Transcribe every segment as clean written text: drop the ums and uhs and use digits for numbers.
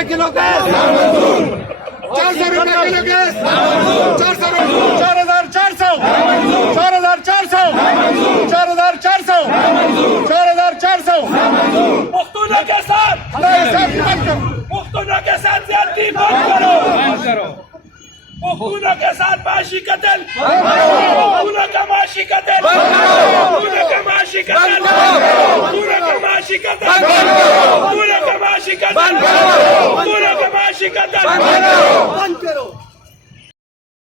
रुपए kilo gas, 400 रुपए kilo gas, 4,400, 4,400, 4,400, 4,400। पुख्तूनों के साथ ज्यादती बंद करो। पुख्तूनों के साथ माशी कत्ल, पुख्तूनों का माशी कत्ल, पुख्तूनों का माशी कत्ल, पुख्तूनों का माशी कत्ल, पुख्तूनों का माशी कत्ल, पुख्तूनों का माशी कत्ल बंद करो।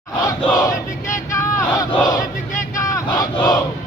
हक दो, हक दो।